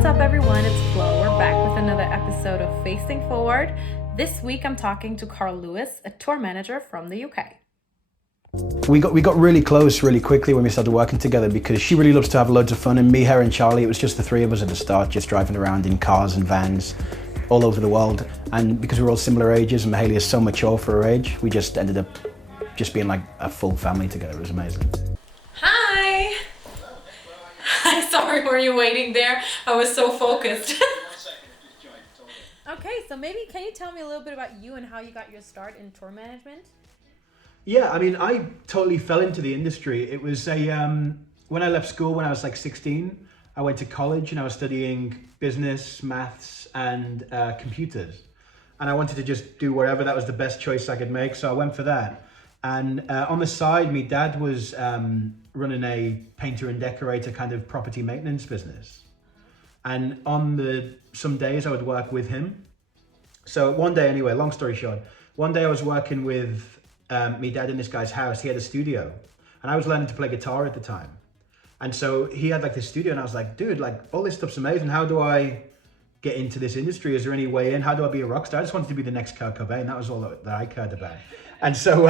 What's up, everyone? It's Flo. We're back with another episode of Facing Forward. This week, I'm talking to 𝐅𝐚𝐜𝐲𝐵, a tour manager from the UK. We got really close really quickly when we started working together because she really loves to have loads of fun, and me, her and Charlie, it was just the three of us at the start, just driving around in cars and vans all over the world. And because we're all similar ages and Mahalia is so mature for her age, we just ended up just being like a full family together. It was amazing. Hi! Hi, sorry, were you waiting there? I was so focused. Okay, so maybe can you tell me a little bit about you and how you got your start in tour management? Yeah, I mean, I totally fell into the industry. It was when I left school when I was like 16, I went to college and I was studying business, maths, and computers. And I wanted to just do whatever, that was the best choice I could make. So I went for that. And on the side, my dad was running a painter and decorator kind of property maintenance business. And on some days I would work with him. So one day anyway, long story short, one day I was working with my dad in this guy's house. He had a studio and I was learning to play guitar at the time. And so he had like this studio and I was like, dude, like all this stuff's amazing. How do I get into this industry? Is there any way in? How do I be a rock star? I just wanted to be the next 𝐼𝐚𝐜𝐲𝐵. That was all that I cared about. And so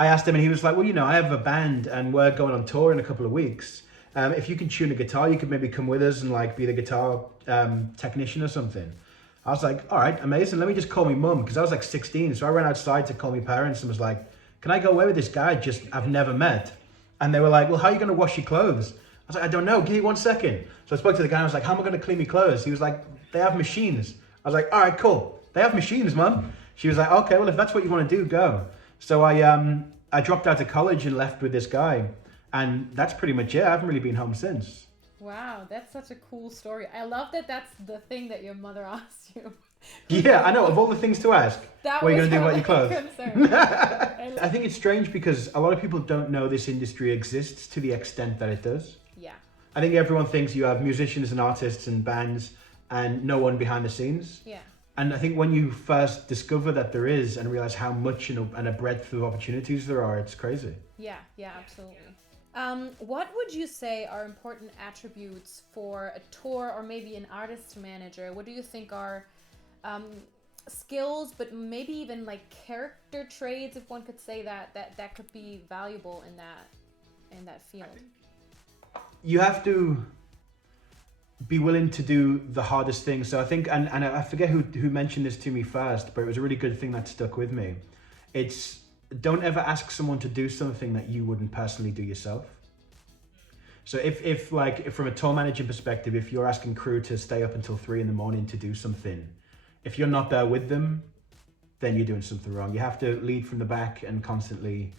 I asked him and he was like, well, you know, I have a band and we're going on tour in a couple of weeks. If you can tune a guitar, you could maybe come with us and like be the guitar technician or something. I was like, all right, amazing. Let me just call my mum, because I was like 16. So I ran outside to call my parents and was like, can I go away with this guy I've never met? And they were like, well, how are you going to wash your clothes? I was like, I don't know. Give me 1 second. So I spoke to the guy and I was like, how am I going to clean my clothes? He was like, they have machines. I was like, all right, cool. They have machines, mum. She was like, okay, well, if that's what you want to do, go. So I dropped out of college and left with this guy. And that's pretty much it. I haven't really been home since. Wow, that's such a cool story. I love that that's the thing that your mother asked you. Yeah, I know. Of all the things to ask, what are you going to do about your clothes? I think it's strange because a lot of people don't know this industry exists to the extent that it does. Yeah. I think everyone thinks you have musicians and artists and bands and no one behind the scenes. Yeah. And I think when you first discover that there is and realize how much and a breadth of opportunities there are, it's crazy. Yeah, absolutely. What would you say are important attributes for a tour or maybe an artist manager? What do you think are skills, but maybe even like character traits, if one could say that could be valuable in that field? You have to be willing to do the hardest thing. So I think, and I forget who mentioned this to me first, but it was a really good thing that stuck with me. It's don't ever ask someone to do something that you wouldn't personally do yourself. So if from a tour managing perspective, if you're asking crew to stay up until 3 a.m. to do something, if you're not there with them, then you're doing something wrong. You have to lead from the back and constantly,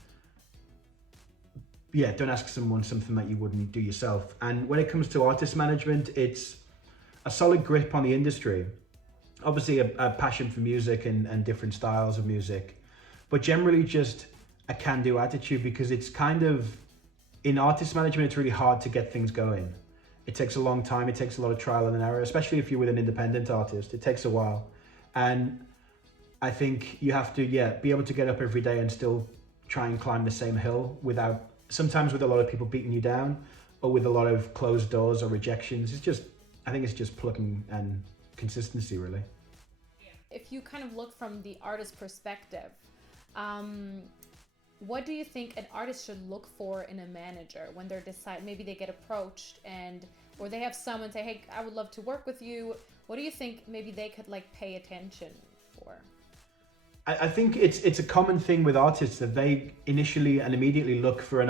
don't ask someone something that you wouldn't do yourself. And when it comes to artist management, it's a solid grip on the industry. Obviously a passion for music and different styles of music, but generally just a can-do attitude, because it's kind of, in artist management, it's really hard to get things going. It takes a long time. It takes a lot of trial and error, especially if you're with an independent artist. It takes a while. And I think you have to, be able to get up every day and still try and climb the same hill sometimes with a lot of people beating you down or with a lot of closed doors or rejections. I think it's just plucking and consistency, really. If you kind of look from the artist perspective, what do you think an artist should look for in a manager when they're maybe they get approached or they have someone say, hey, I would love to work with you. What do you think maybe they could like pay attention for? I think it's a common thing with artists that they initially and immediately look for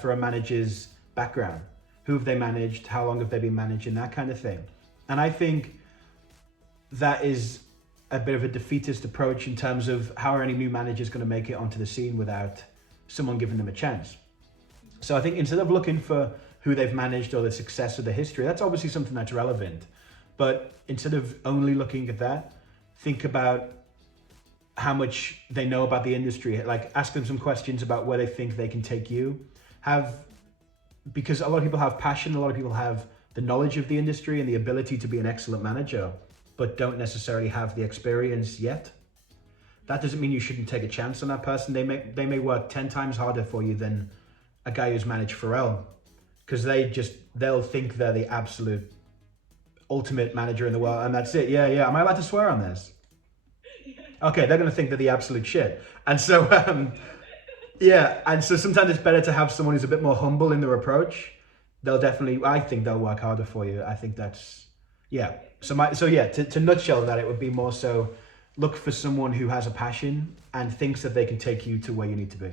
for a manager's background. Who have they managed? How long have they been managing? That kind of thing. And I think that is a bit of a defeatist approach in terms of how are any new managers going to make it onto the scene without someone giving them a chance. So I think instead of looking for who they've managed or the success or the history, that's obviously something that's relevant. But instead of only looking at that, think about how much they know about the industry. Like ask them some questions about where they think they can take you. Because a lot of people have passion, a lot of people have the knowledge of the industry and the ability to be an excellent manager, but don't necessarily have the experience yet. That doesn't mean you shouldn't take a chance on that person. They may work 10 times harder for you than a guy who's managed Pharrell, because they'll think they're the absolute ultimate manager in the world, and that's it. Yeah, yeah. Am I allowed to swear on this? Okay, they're going to think they're the absolute shit. And so, yeah, and so sometimes it's better to have someone who's a bit more humble in their approach. They'll definitely, I think they'll work harder for you. I think that's, yeah. So yeah, to nutshell that, it would be more so look for someone who has a passion and thinks that they can take you to where you need to be.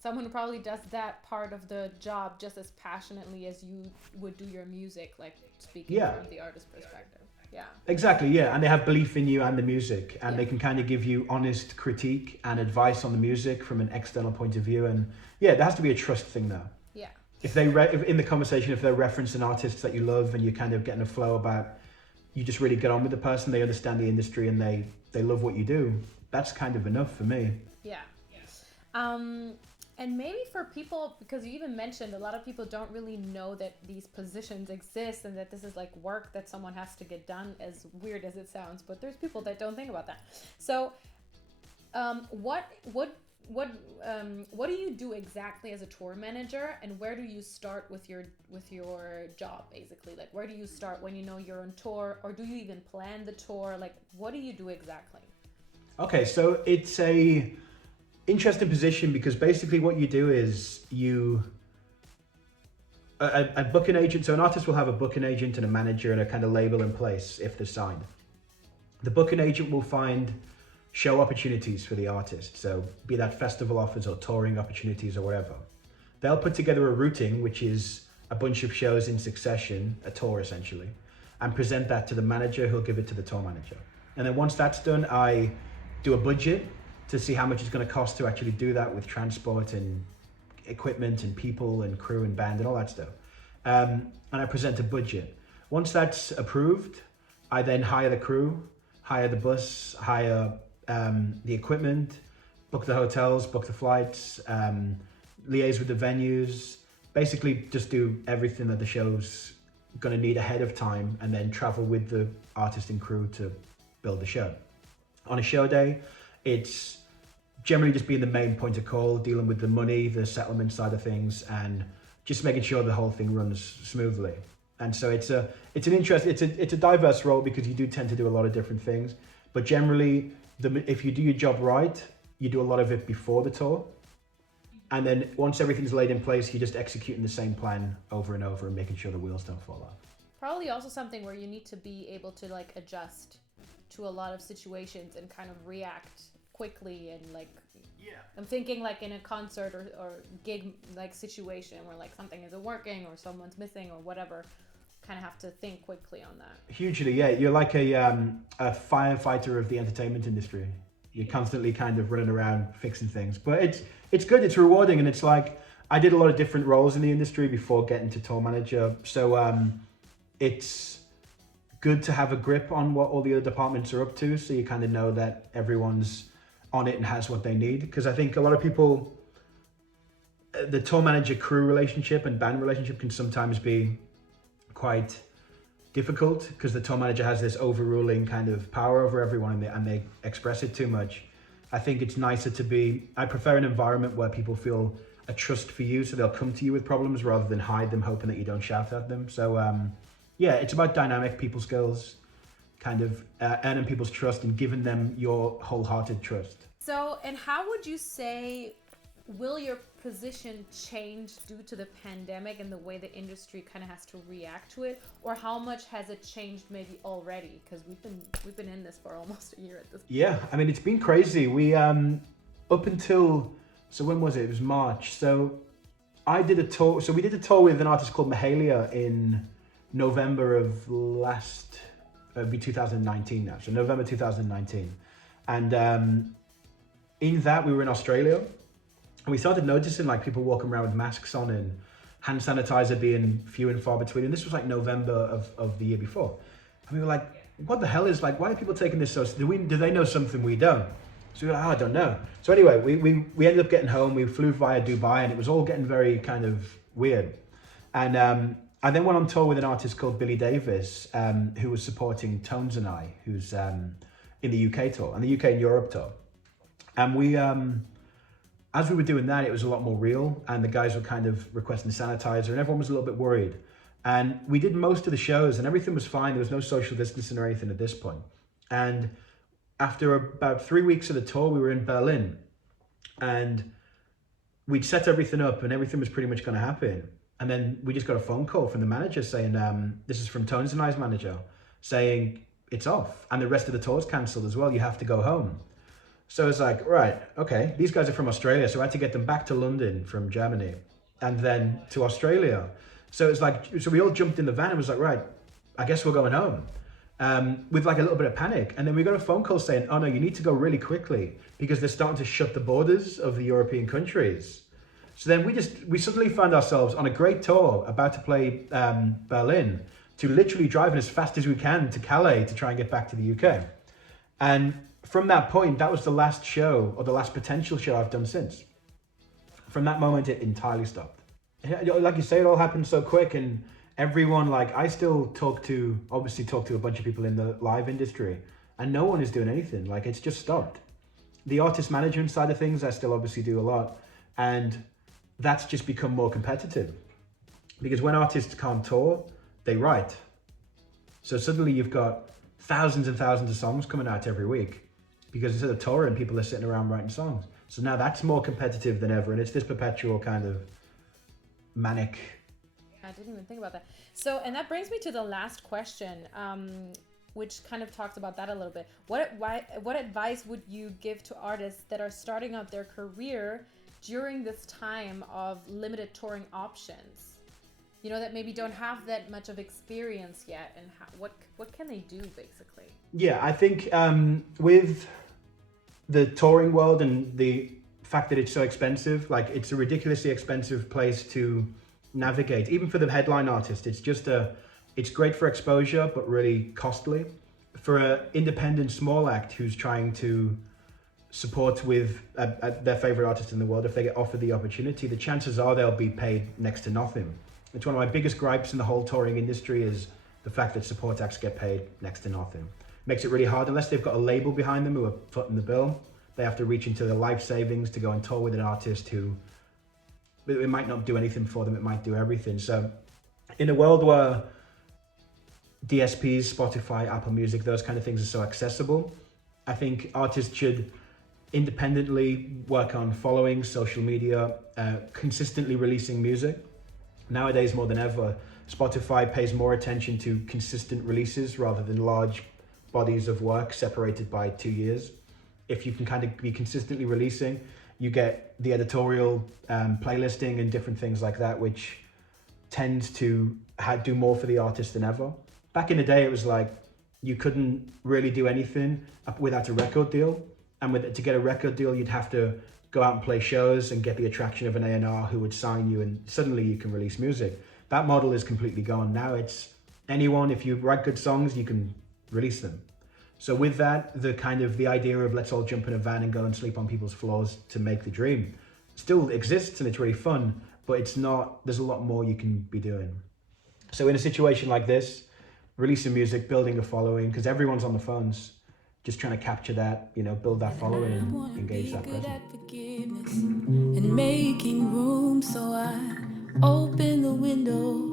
Someone who probably does that part of the job just as passionately as you would do your music, like speaking Yeah. from the artist's perspective. Yeah. Exactly, yeah. And they have belief in you and the music, and Yeah. they can kind of give you honest critique and advice on the music from an external point of view. And yeah, there has to be a trust thing there. Yeah. If if in the conversation, if they're referencing artists that you love and you're kind of getting a flow about, you just really get on with the person, they understand the industry and they love what you do, that's kind of enough for me. Yeah. And maybe for people, because you even mentioned a lot of people don't really know that these positions exist and that this is like work that someone has to get done, as weird as it sounds, but there's people that don't think about that. So what do you do exactly as a tour manager, and where do you start with your job, basically? Like, where do you start when you know you're on tour, or do you even plan the tour? Like, what do you do exactly? Okay, so it's a interesting position because basically what you do is a booking agent, so an artist will have a booking agent and a manager and a kind of label in place if they're signed. The booking agent will find show opportunities for the artist, so be that festival offers or touring opportunities or whatever. They'll put together a routing, which is a bunch of shows in succession, a tour essentially, and present that to the manager, who'll give it to the tour manager. And then once that's done, I do a budget to see how much it's going to cost to actually do that with transport and equipment and people and crew and band and all that stuff. And I present a budget. Once that's approved, I then hire the crew, hire the bus, hire the equipment, book the hotels, book the flights, liaise with the venues, basically just do everything that the show's going to need ahead of time, and then travel with the artist and crew to build the show. On a show day, it's generally just being the main point of call, dealing with the money, the settlement side of things, and just making sure the whole thing runs smoothly. And so it's a diverse role because you do tend to do a lot of different things. But generally, if you do your job right, you do a lot of it before the tour. And then once everything's laid in place, you're just executing the same plan over and over and making sure the wheels don't fall off. Probably also something where you need to be able to like adjust to a lot of situations and kind of react quickly, and like, yeah, I'm thinking like in a concert or gig like situation where like something isn't working or someone's missing or whatever, kind of have to think quickly on that. Hugely, yeah. You're like a firefighter of the entertainment industry. You're constantly kind of running around fixing things, but it's good, it's rewarding, and it's like, I did a lot of different roles in the industry before getting to tour manager, so it's good to have a grip on what all the other departments are up to, so you kind of know that everyone's on it and has what they need. Because I think a lot of people, the tour manager crew relationship and band relationship can sometimes be quite difficult because the tour manager has this overruling kind of power over everyone, and they express it too much. I think it's nicer I prefer an environment where people feel a trust for you, so they'll come to you with problems rather than hide them hoping that you don't shout at them. So yeah, it's about dynamic people skills, kind of earning people's trust and giving them your wholehearted trust. So, and how would you say, will your position change due to the pandemic and the way the industry kind of has to react to it, or how much has it changed maybe already? Because we've been in this for almost a year at this point. Yeah, I mean, it's been crazy. We up until, so when was it? It was March. So I did a tour. So we did a tour with an artist called 𝐼𝐚𝐜𝐢𝐧𝐠 in November of it'd be 2019 now. So November 2019, and in that we were in Australia. And we started noticing like people walking around with masks on and hand sanitizer being few and far between. And this was like November of the year before. And we were like, what the hell is like, why are people taking this so, do they know something we don't? So we were like, oh, I don't know. So anyway, we ended up getting home, we flew via Dubai, and it was all getting very kind of weird. And I then went on tour with an artist called Billy Davis, who was supporting Tones and I, who's in the UK tour, and the UK and Europe tour. And we, as we were doing that, it was a lot more real, and the guys were kind of requesting sanitizer, and everyone was a little bit worried. And we did most of the shows and everything was fine. There was no social distancing or anything at this point. And after about 3 weeks of the tour, we were in Berlin and we'd set everything up and everything was pretty much going to happen. And then we just got a phone call from the manager saying, this is from Tones and I's manager, saying it's off and the rest of the tour's cancelled as well. You have to go home. So it's like, right, okay. These guys are from Australia. So I had to get them back to London from Germany and then to Australia. So it's like, so we all jumped in the van and was like, right, I guess we're going home. With like a little bit of panic. And then we got a phone call saying, oh no, you need to go really quickly because they're starting to shut the borders of the European countries. So then we suddenly found ourselves on a great tour about to play Berlin to literally driving as fast as we can to Calais to try and get back to the UK. And from that point, that was the last show or the last potential show I've done since. From that moment, it entirely stopped. Like you say, it all happened so quick and everyone, like I still talk to a bunch of people in the live industry and no one is doing anything. Like it's just stopped. The artist management side of things, I still obviously do a lot. And that's just become more competitive because when artists can't tour, they write. So suddenly you've got thousands and thousands of songs coming out every week because instead of touring, people are sitting around writing songs. So now that's more competitive than ever. And it's this perpetual kind of manic. I didn't even think about that. So, and that brings me to the last question, which kind of talks about that a little bit. What advice would you give to artists that are starting out their career during this time of limited touring options? You know, that maybe don't have that much of experience yet, and what can they do basically? Yeah, I think with the touring world and the fact that it's so expensive, like it's a ridiculously expensive place to navigate. Even for the headline artist, it's great for exposure, but really costly. For an independent small act who's trying to support with their favorite artist in the world, if they get offered the opportunity, the chances are they'll be paid next to nothing. It's one of my biggest gripes in the whole touring industry is the fact that support acts get paid next to nothing. Makes it really hard unless they've got a label behind them who are footing the bill. They have to reach into their life savings to go and tour with an artist who it might not do anything for them, it might do everything. So in a world where DSPs, Spotify, Apple Music, those kind of things are so accessible, I think artists should independently work on following social media, consistently releasing music. Nowadays, more than ever, Spotify pays more attention to consistent releases rather than large bodies of work separated by 2 years. If you can kind of be consistently releasing, you get the editorial playlisting and different things like that, which tends to do more for the artist than ever. Back in the day, it was like you couldn't really do anything without a record deal. And to get a record deal, you'd have to go out and play shows and get the attraction of an A&R who would sign you, and suddenly you can release music. That model is completely gone. Now it's anyone, if you write good songs, you can release them. So with that, the idea of let's all jump in a van and go and sleep on people's floors to make the dream still exists and it's really fun, but it's not, there's a lot more you can be doing. So in a situation like this, releasing music, building a following, because everyone's on the phones, just trying to capture that, build that following and engage that present. And making room, so I open the window.